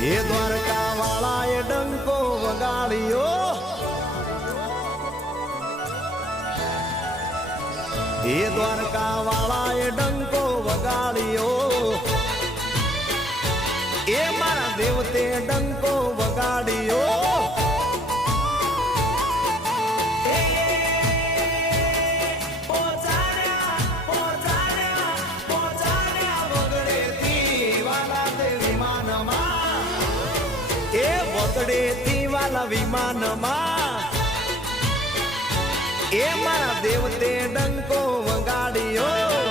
એ દ્વારકા વાળાએ ડંકો વગાડ્યો, એ દ્વારકા વાળાએ ડંકો વગાડ્યો, એ મારા દેવતે ડંકો વગાડ્યો. વગડેથી વાલા વિમાનમાં એ મારા દેવતે ડંકો વગાડ્યો.